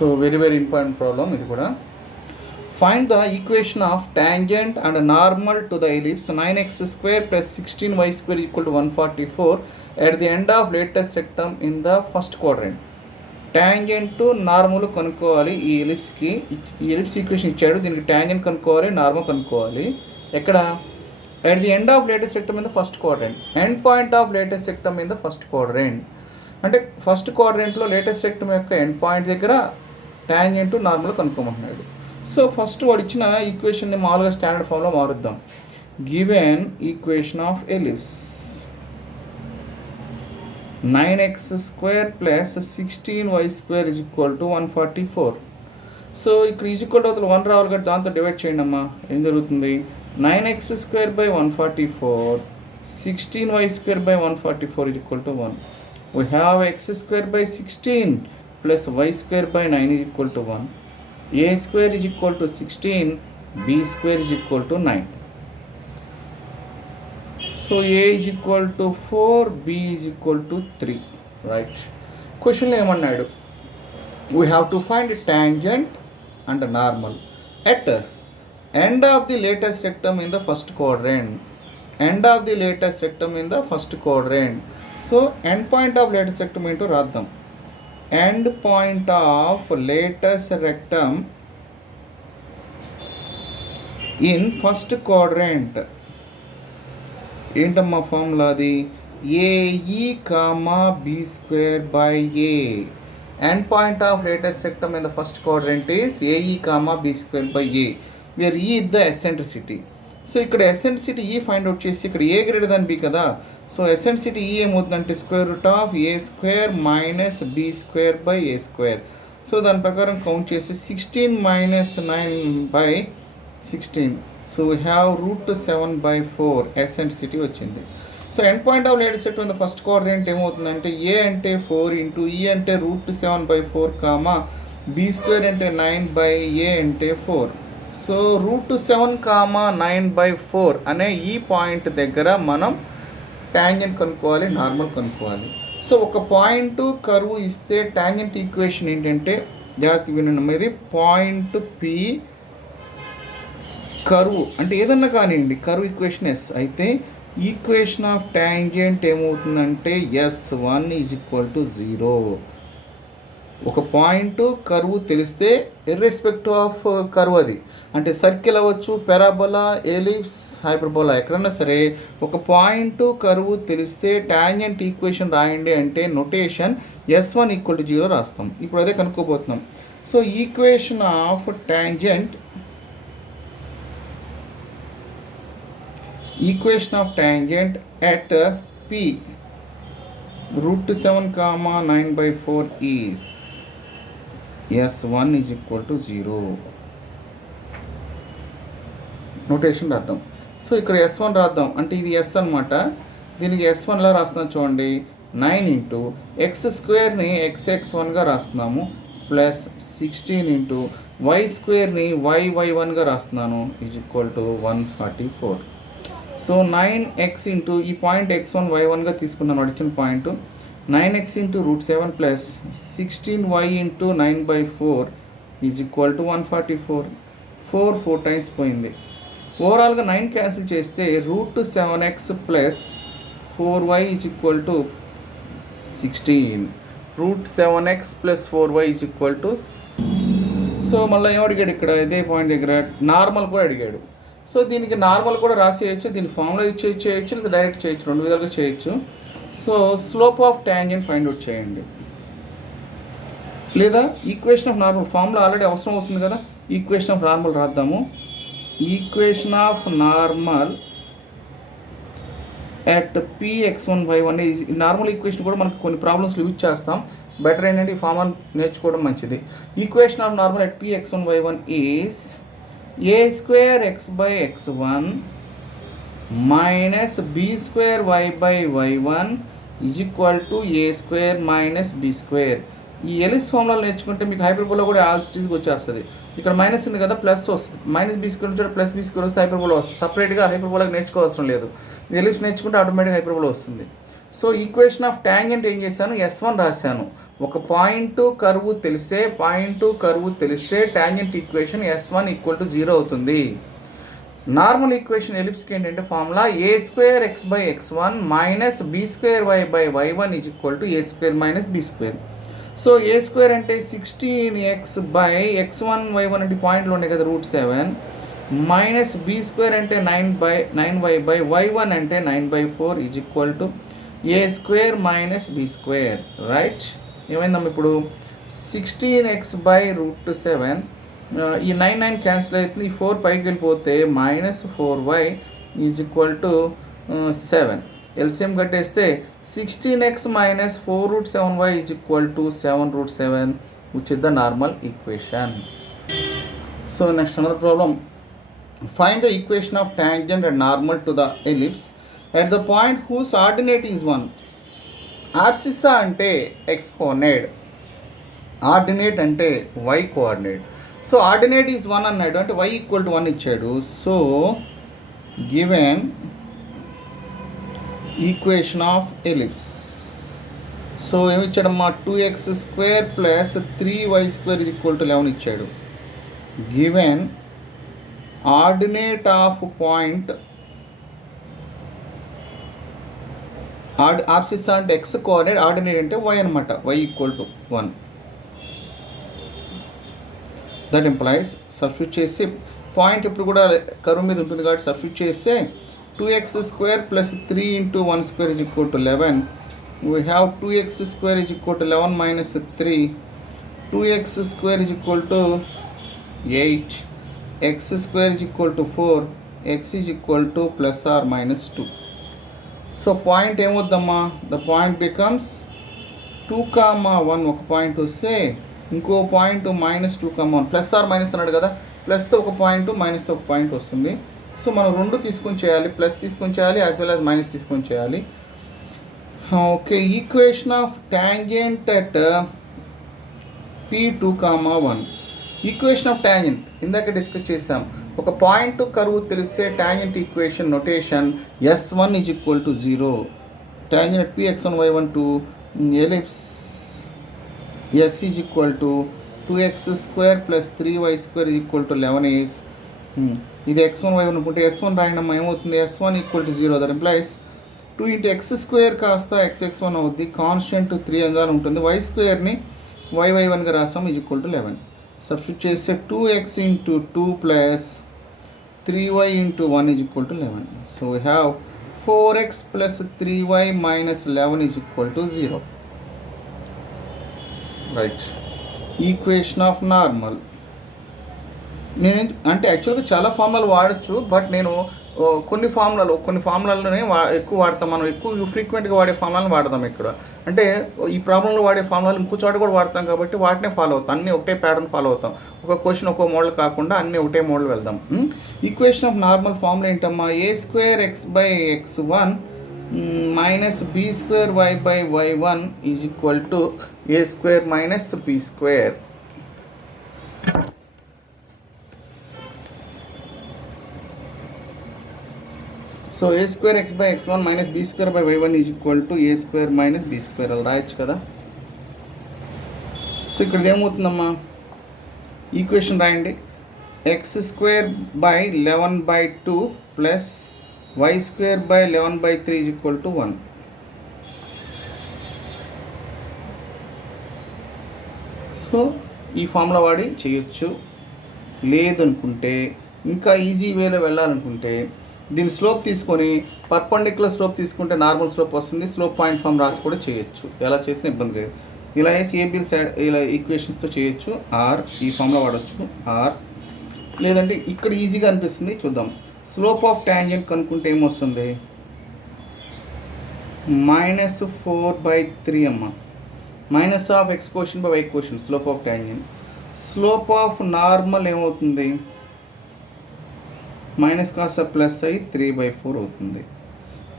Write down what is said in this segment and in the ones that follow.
So very important problem ఇది కూడా. Find the equation of tangent and normal to the ellipse 9x² + 16y² = 144 at the end of latest rectum in the first quadrant. Tangent normal కనుక్కోవాలి. ఈ ellipse equation ఇచ్చాడు, దీనికి tangent కనుక్కోవాలి, normal కనుక్కోవాలి. ఎక్కడ? At the end of latus rectum in the first quadrant. End point of latus rectum in the first quadrant అంటే first క్వాడ్రెంట్లో latus rectum యొక్క ఎండ్ పాయింట్ దగ్గర టాంజెంట్ నార్మల్ కనుక్కోమంటున్నాడు. సో ఫస్ట్ వాడు ఇచ్చిన ఈక్వేషన్ని మామూలుగా స్టాండర్డ్ ఫామ్లో మారుద్దాం. Given equation of ellipse 9x² + 16y² = 144. So ఇక్కడ ఈక్వల్ టు 1 రావాలి కదా, దాంతో డివైడ్ చేయండి అమ్మా. ఏం జరుగుతుంది? 9x² / 144, 16y² / 144 = 1. We have x² / 16 plus y² / 9 = 1. a² = 16, b² = 9. So a = 4, b = 3. Right? Question ఏమన్నాడు? We have to find tangent and normal at end of the latest rectum in the first quadrant. End of the latest rectum in the first quadrant. So end point of latest rectum ఏంటో రాద్దాం. End point of latest rectum in first quadrant ఏంటమ్మా formula అది? AE, B² / A. End point of latest rectum in the first quadrant is AE, B² / A, where E is the eccentricity. So ఇక్కడ eccentricity E find out చేసి ఇక్కడ A > B కదా. So eccentricity E ఏమవుతుందంటే √A² - B² / A². So దాని ప్రకారం count చేసి 16 - 9 / 16. So we have √7/4 eccentricity వచ్చింది. So end point of latus rectum in the first quadrant ఏమవుతుందంటే A అంటే 4 ఇంటూ E అంటే √7/4, B² అంటే 9/A అంటే 4. సో √7, 9/4 అనే ఈ పాయింట్ దగ్గర మనం టాంజెంట్ కనుక్కోవాలి, నార్మల్ కనుక్కోవాలి. సో ఒక పాయింట్ కర్వ్ ఇస్తే టాంజెంట్ ఈక్వేషన్ ఏంటంటే, జాగ్రత్త వినండి, ఇది పాయింట్ P కర్వ్ అంటే ఏదన్నా కానివ్వండి, కర్వ్ ఈక్వేషన్ S అయితే ఈక్వేషన్ ఆఫ్ టాంజెంట్ ఏమవుతుందంటే S1 = 0. ఒక పాయింట్ కర్వ్ తెలిస్తే ఇర్రెస్పెక్టివ్ ఆఫ్ కర్వ్, అది అంటే సర్కిల్ అవ్వచ్చు, పారాబోలా, ఎలిప్స్, హైపర్బోలా, ఎక్కడన్నా సరే ఒక పాయింట్ కర్వ్ తెలిస్తే టాంజెంట్ ఈక్వేషన్ రాయండి అంటే నొటేషన్ S1 = 0 రాస్తాం. ఇప్పుడు అదే కనుక్కోబోతున్నాం. So equation of tangent at P √7, 9/4 is S1 = 0. Notation రాద్దాం. సో ఇక్కడ S1 రాద్దాం అంటే ఇది S అనమాట. దీనికి S1 లా రాస్తున్నాం చూడండి. 9 ఇంటూ x²ని xx1గా రాస్తున్నాము, ప్లస్ 16 ఇంటూ y²ని yy1గా రాస్తున్నాను, = 144. సో 9x ఇంటూ ఈ పాయింట్ x1 y1గా తీసుకున్నాను, ఇచ్చిన point 9x into √7 plus 16y into 9/4 = 144. 4 times పోయింది. ఓవరాల్గా 9 క్యాన్సిల్ చేస్తే √7x plus 4y = 16. √7x plus 4y = so మళ్ళీ ఏం అడిగాడు ఇక్కడ? ఇదే పాయింట్ దగ్గర నార్మల్ కూడా అడిగాడు. సో దీనికి నార్మల్ కూడా రాసేయచ్చు, దీని ఫార్ములా చేయొచ్చు, లేదా డైరెక్ట్ చేయొచ్చు, 2 విధాలుగా చేయొచ్చు. So slope of tangent find out చేయండి, లేదా equation of normal formula already అవసరం అవుతుంది కదా. ఈక్వేషన్ ఆఫ్ నార్మల్ రాద్దాము. Equation of normal at Px1 y1 normal equation కూడా మనకు కొన్ని ప్రాబ్లమ్స్లో యూజ్ చేస్తాం. బెటర్ ఏంటంటే ఈ ఫార్ములా నేర్చుకోవడం మంచిది. Equation of normal at Px1 y1 is a² x/x1 minus b² y/y1 = a² - b². ఈ ఎలిప్స్ ఫార్ములా నేర్చుకుంటే మీకు హైపర్బోలా కూడా ఆల్సిటీస్కి వచ్చేస్తుంది. ఇక్కడ మైనస్ ఉంది కదా, ప్లస్ వస్తుంది. -b² నుంచి ప్లస్ b² వస్తే హైపర్బోలా వస్తుంది. సపరేట్గా హైపర్బోలాకి నేర్చుకోవాల్సిన లేదు. ఎలిప్స్ నేర్చుకుంటే ఆటోమేటిక్గా హైపర్బోలా వస్తుంది. సో ఈక్వేషన్ ఆఫ్ ట్యాంజెంట్ ఏం చేశాను, S1 రాశాను. ఒక పాయింట్ కర్వ్ తెలిస్తే ట్యాంజెంట్ ఈక్వేషన్ S1 = 0 అవుతుంది. నార్మల్ ఈక్వేషన్ ఎలిప్స్కి ఏంటంటే formula a²x/x1 -b²y/y1 = a² - b². So a² అంటే 16x/x1 y1 అంటే పాయింట్లు ఉన్నాయి కదా √7, మైనస్ b² అంటే 9y/y1 అంటే 9/4 = a² - b². రైట్, ఏమైందమ్మా ఇప్పుడు 16x/√7, ఈ 9 క్యాన్సిల్ అవుతుంది, ఈ 4 పైకి వెళ్ళిపోతే -4y = 7. ఎల్సిఎం కట్టేస్తే 16x - 4√7y = 7√7, which is the normal equation. So next another problem. Find the equation of tangent and normal to the ellipse at the point whose ordinate is 1. Abscissa అంటే x coordinate, ordinate అంటే y coordinate. So ordinate is 1 అన్నాడు అంటే y = 1 ఇచ్చాడు. So given equation of ellipse, so ఏమి ఇచ్చాడమ్మా, 2x² + 3y² = 11 ఇచ్చాడు. Given ordinate of point, ఆబ్సిస్సా అంటే x coordinate, ordinate అంటే y అనమాట, y = 1. దట్ ఇంప్లైస్, సబ్స్టిట్యూట్ చేసి పాయింట్ ఇప్పుడు కూడా కర్వ్ మీద ఉంటుంది కాబట్టి సబ్స్టిట్యూట్ చేస్తే 2x² + 3 × 1² = 11. We have 2x² = 11 - 3, 2x² = 8, x² = 4, x = ±2. So point ఏమవుద్దమ్మా, ద పాయింట్ బికమ్స్ 2, 1 ఒక పాయింట్ వస్తే ఇంకో పాయింట్ -2, 1 ప్లస్ ఆర్ మైనస్ అన్నాడు కదా, ప్లస్తో ఒక పాయింట్ మైనస్తో ఒక పాయింట్ వస్తుంది. సో మనం రెండు తీసుకొని చేయాలి, ప్లస్ తీసుకొని చేయాలి యాజ్ వెల్ యాజ్ మైనస్ తీసుకొని చేయాలి. Okay, equation of tangent at P2, 1. Equation of tangent ఇందాక డిస్కస్ చేసాం. ఒక పాయింట్ కర్వ్ తెలిస్తే tangent equation notation S1 = 0. Tangent at Px1 y1 to ellipse S = 2x² + 3y² = 11 is, ఇది x1 y1 అనుకుంటే S1 రాయడమ్మా, ఏమవుతుంది, S1 = 0. That implies 2 × x² కాస్త xx1 అవుద్ది, constant 3 అందాలు ఉంటుంది, y²ని y1గా రాస్తాం = 11. సబ్స్టిట్యూట్ చేస్తే 2x × 2 + 3y × 1 = 11. So we have 4x + 3y - 11 = 0. Right, equation of normal. నేను అంటే యాక్చువల్గా చాలా ఫార్ములాలు వాడచ్చు, బట్ నేను కొన్ని ఫార్ములాలనే ఎక్కువ వాడతాం. మనం ఎక్కువ ఫ్రీక్వెంట్గా వాడే ఫార్ములాలను వాడతాం ఇక్కడ. అంటే ఈ ప్రాబ్లంలో వాడే ఫార్ములాలు ఇంకో చోట కూడా వాడతాం కాబట్టి వాటినే ఫాలో అవుతాం, అన్నీ ఒకటే ప్యాటర్న్ ఫాలో అవుతాం. ఒక క్వశ్చన్ ఒక్కో మోడల్ కాకుండా అన్నీ ఒకటే మోడల్ వెళ్దాం. ఈక్వేషన్ ఆఫ్ నార్మల్ ఫార్ములా ఏంటమ్మా, a²x/x1 - b²y/y1 = a² - b². So a²x/x1 - b²/y1 = a² - b². అలా రాయొచ్చు కదా. సో ఇక్కడ ఏమవుతుందమ్మా, ఈక్వేషన్ రాయండి, x²/11/2 + y²/11/3 = 1. సో ఈ ఫార్ములా వాడి చేయొచ్చు. లేదనుకుంటే ఇంకా ఈజీ వేలో వెళ్ళాలనుకుంటే దీని స్లోప్ తీసుకొని పర్పెండిక్యులర్ స్లోప్ తీసుకుంటే నార్మల్ స్లోప్ వస్తుంది, స్లోప్ పాయింట్ ఫామ్ రాసి కూడా చేయొచ్చు. ఎలా చేసినా ఇబ్బంది లేదు. ఇలా వేసి ఏబిల్ సైడ్ ఇలా ఈక్వేషన్స్తో చేయొచ్చు. ఆర్ ఈ ఫామ్లో వాడచ్చు. ఆర్ లేదంటే ఇక్కడ ఈజీగా అనిపిస్తుంది, చూద్దాం. స్లోప్ ఆఫ్ ట్యాంజెంట్ కనుక్కుంటే ఏమొస్తుంది, -4/3 అమ్మ, minus of x quotient by y quotient, slope of tangent. Slope of normal ఏమవుతుంది, మైనస్ కాస్త ప్లస్ అయ్యి 3/4 అవుతుంది.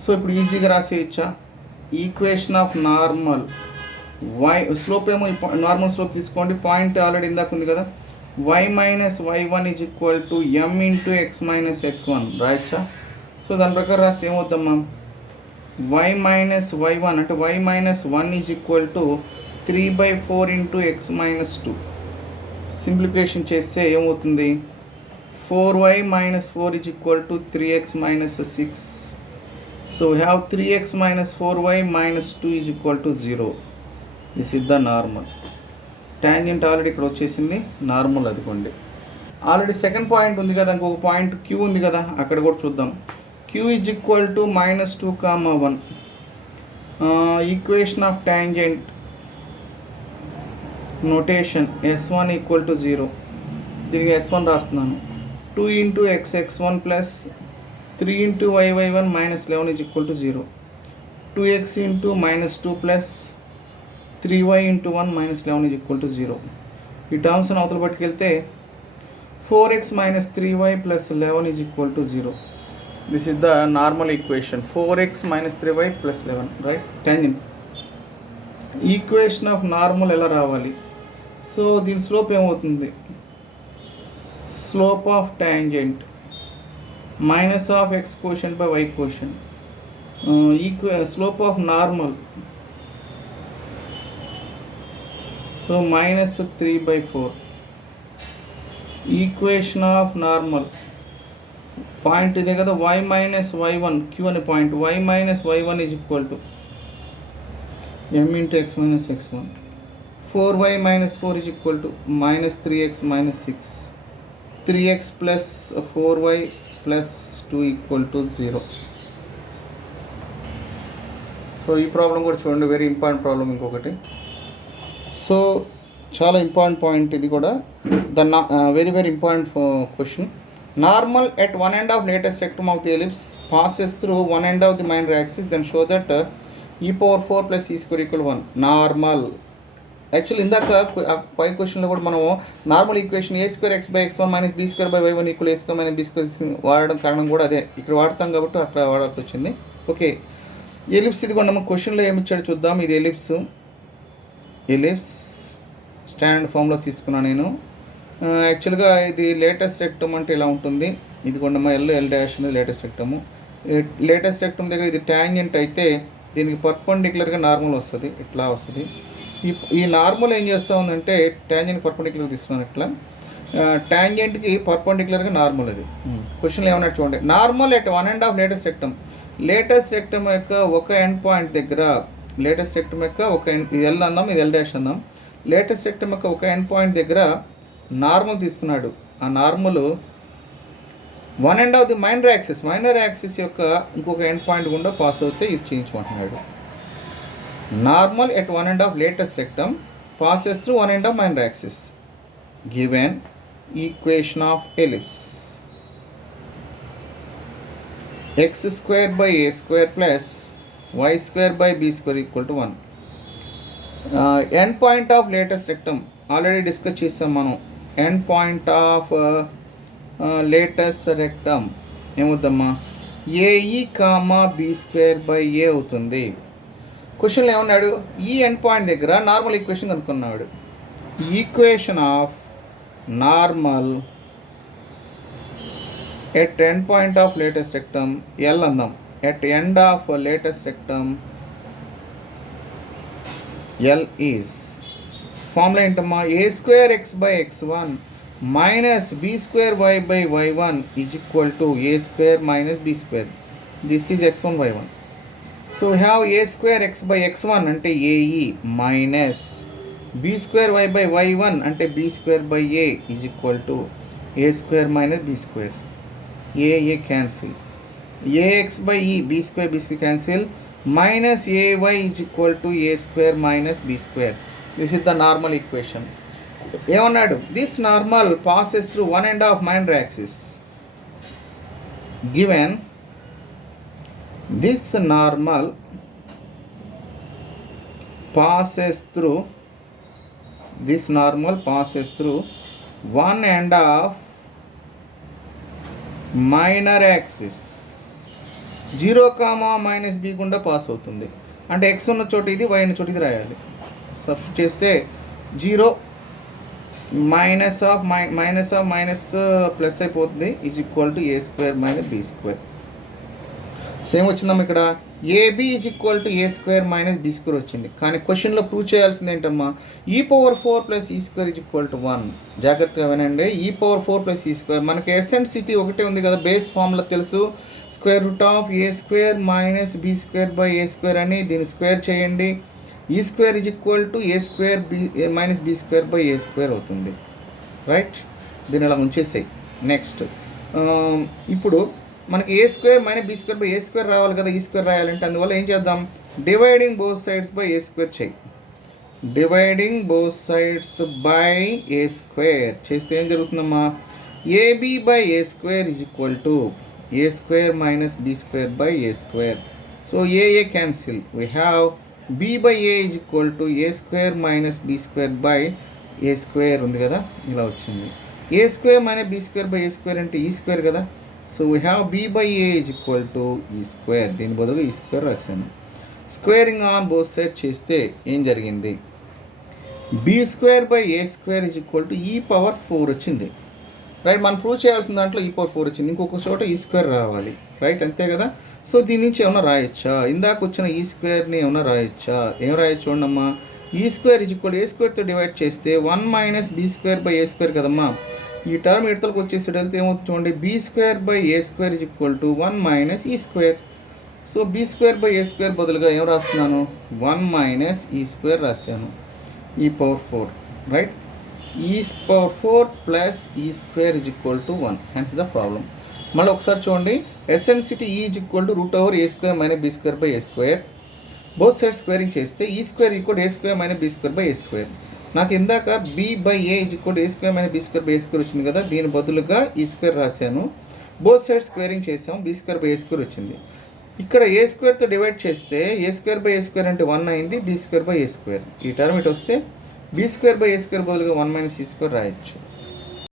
సో ఇప్పుడు ఈజీగా రాసేయచ్చా, ఈక్వేషన్ ఆఫ్ నార్మల్ స్లోప్ ఏమో నార్మల్ స్లోప్ తీసుకోండి, పాయింట్ ఆల్రెడీ ఇందాక ఉంది కదా, y - y1 = m × x - x1 రాయచ్చా. So దాని ప్రకారం రాసి ఏమవుద్దమ్మా, y minus y1 అంటే y minus 1 is equal to 3/4 into x minus 2. Simplification చేస్తే ఏమవుతుంది? 4y minus 4 is equal to 3x minus 6. So we have 3x minus 4y minus 2 is equal to 0. This is the normal. Tangent already ఇక్కడ వచ్చేసింది, normal అదిగోండి. Already second point ఉంది కదా, ఇంకొక point Q ఉంది కదా, అక్కడ కూడా చూద్దాం. Q is equal to -2, 1. Equation of tangent notation S1 equal to 0. దీనికి S1 రాస్తున్నాను. 2 into x1 plus 3 into y1 minus 11 is equal to 0. 2x into -2 plus 3y into 1 minus 11 is equal to 0. ఈ టర్మ్స్ని అవతల పట్టుకెళ్తే 4x minus 3y plus 11 is equal to 0. This is the normal equation. 4x minus 3y plus 11, right? Tangent. Equation of normal ఎలా రావాలి? So దీని slope ఏమవుతుంది? Slope of tangent minus of x quotient by y quotient. Slope of normal. So minus 3/4. Equation of normal point ఇదే కదా, y minus y1 queue అనే point, y minus y1 is equal to m into x minus x1. 4y minus 4 is equal to minus 3x minus 6. 3x plus 4y plus 2 equal to 0. So ఈ problem కూడా చూడండి, very important problem ఇంకొకటి. So చాలా important point ఇది కూడా, the very very important question. Normal at one end of latus rectum of the ellipse passes through one end of the minor axis, then show that e⁴ plus e² equal 1. Normal actually ఇందాక పై క్వశ్చన్లో కూడా మనము normal equation a²x/x1 minus b²/y1 equal a² minus b² వాడడం కారణం కూడా అదే, ఇక్కడ వాడతాం కాబట్టి అక్కడ వాడాల్సి వచ్చింది. ఓకే, ఎలిప్స్ ఇది కూడా క్వశ్చన్లో ఏమి ఇచ్చాడు చూద్దాం. ఇది ఎలిప్స్ స్టాండర్డ్ ఫామ్లో తీసుకున్నాను నేను. యాక్చువల్గా ఇది లేటెస్ట్ రెక్టమ్ అంటే ఇలా ఉంటుంది. ఇది కొండమ్మ L డాష్ అనేది లేటెస్ట్ రెక్టము. లేటెస్ట్ రెక్టమ్ దగ్గర ఇది ట్యాంజెంట్ అయితే దీనికి పర్పెండిక్యులర్గా నార్మల్ వస్తుంది, ఇట్లా వస్తుంది. ఈ నార్మల్ ఏం చేస్తూ ఉందంటే ట్యాంజెంట్ పర్పెండిక్యులర్గా తీసుకున్నాను ఇట్లా, ట్యాంజెంట్కి పర్పెండిక్యులర్గా నార్మల్. అది క్వశ్చన్లో ఏమన్నా చూడండి. Normal at one end of latus rectum. Latus rectum యొక్క ఒక ఎండ్ పాయింట్ దగ్గర, లేటెస్ట్ రెక్టమ్ యొక్క ఒక ఇది L అందాం, ఇది L డాష్ అందాం. లేటెస్ట్ రెక్టమ్ యొక్క ఒక ఎండ్ పాయింట్ దగ్గర నార్మల్ తీసుకున్నాడు. ఆ normal one end of the minor axis యొక్క ఇంకొక ఎండ్ పాయింట్ గుండా పాస్ అవుతే ఇది చేయించమంటున్నాడు. Normal at one end of latus rectum passes through one end of minor axis. Given equation of ellipse x² plus y² equal to 1. End point of latus rectum already discuss చేసాం మనం. End point of latus rectum ఏమవుద్దమ్మా, AE, అవుతుంది. క్వశ్చన్లో ఏమన్నాడు, ఈ end point దగ్గర normal equation కనుక్కున్నాడు. Equation of normal at end point of latus rectum L అందాం. At end of latus rectum L is formula ఏంటమ్మా, a²x/x1 minus b²y/y1 is equal to a² minus b². This is x1 y1. So we have a²x/x1 అంటే AE minus b²y/y1 అంటే b²/a is equal to a² minus b². a cancel, ax/e b² cancel, minus ay is equal to a² minus b². This is the normal equation. ఏమన్నాడు, this normal passes through one end of minor axis. Given this normal passes through one end of minor axis. 0, -b గుండా pass అవుతుంది. అంటే x ఉన్న చోట ఇది, y ఉన్న చోట ఇది రాయాలి. సబ్స్టిట్యూట్ చేస్తే 0 మైనస్ ప్లస్ అయిపోతుంది, is equal to a² minus b². Same వచ్చిందమ్మా ఇక్కడ AB is equal to a square minus B square వచ్చింది. కానీ క్వశ్చన్లో ప్రూవ్ చేయాల్సింది ఏంటమ్మా, E⁴ plus e square is equal to 1. జాగ్రత్తగా వినండి. E⁴ ప్లస్ ఈ స్క్వేర్ మనకి ఎసెన్సిటీ ఒకటే ఉంది కదా, బేస్ ఫార్ములా తెలుసు. Square root of a square minus B square by A square అని దీన్ని స్క్వేర్ చేయండి. E square is equal to a square b minus B square by A square అవుతుంది. Right, దీన్ని అలా ఉంచేసాయి. నెక్స్ట్ ఇప్పుడు మనకి a square minus B square by A square రావాలి కదా, ఈ స్క్వేర్ రాయాలంటే అందువల్ల ఏం చేద్దాం, dividing both sides by A square చేయి. Dividing both sides by A square చేస్తే ఏం జరుగుతుందమ్మా, ab by A square is equal to a square minus B square by A square. So a cancel, we have b by A is equal to a square minus B square by A square ఉంది కదా, ఇలా వచ్చింది. A square minus B square by A square అంటే e square కదా. So we have b by A is equal to e square. దీని బదులుగా E square రాశాను. Squaring on both side చేస్తే ఏం జరిగింది, b square by A square is equal to E⁴ వచ్చింది. Right, మనం ప్రూవ్ చేయాల్సిన దాంట్లో E⁴ వచ్చింది, ఇంకొక చోట ఈ స్క్వేర్ రావాలి. రైట్, అంతే కదా. సో దీని నుంచి ఏమైనా రాయొచ్చా, ఇందాక వచ్చిన ఈ స్క్వేర్ని ఏమైనా రాయొచ్చా, ఏం రాయొచ్చు చూడమ్మా. E square is equal a స్క్వేర్తో డివైడ్ చేస్తే 1 minus B square by A square కదమ్మా. ఈ టర్మ్ ఇడతలకు వచ్చేసేటైతే ఏమవుతుంది చూడండి, b square by A square is equal to 1 minus e square. So b square by A square బదులుగా ఏం రాస్తున్నాను, 1 మైనస్ ఈ స్క్వేర్ రాశాను. E⁴. Right, E⁴ plus e square is equal to 1. Hence the problem. మళ్ళీ ఒకసారి చూడండి, eccentricity e is equal to root over A square minus B square by A square. Both side squaring చేస్తే E square equal A square minus B square by A square. నాకు ఇందాక B by A is equal A square minus B square by A square వచ్చింది కదా, దీని బదులుగా E square రాశాను. Both side squaring చేసాం, B square by A square వచ్చింది. ఇక్కడ ఏ స్క్వేర్తో డివైడ్ చేస్తే A square by A square అంటే 1 అయింది, b square by A square. ఈ టర్మ్ ఇటు వస్తే b square by A square బదులుగా 1 మైనస్ ఈ స్క్వేర్ రాయొచ్చు.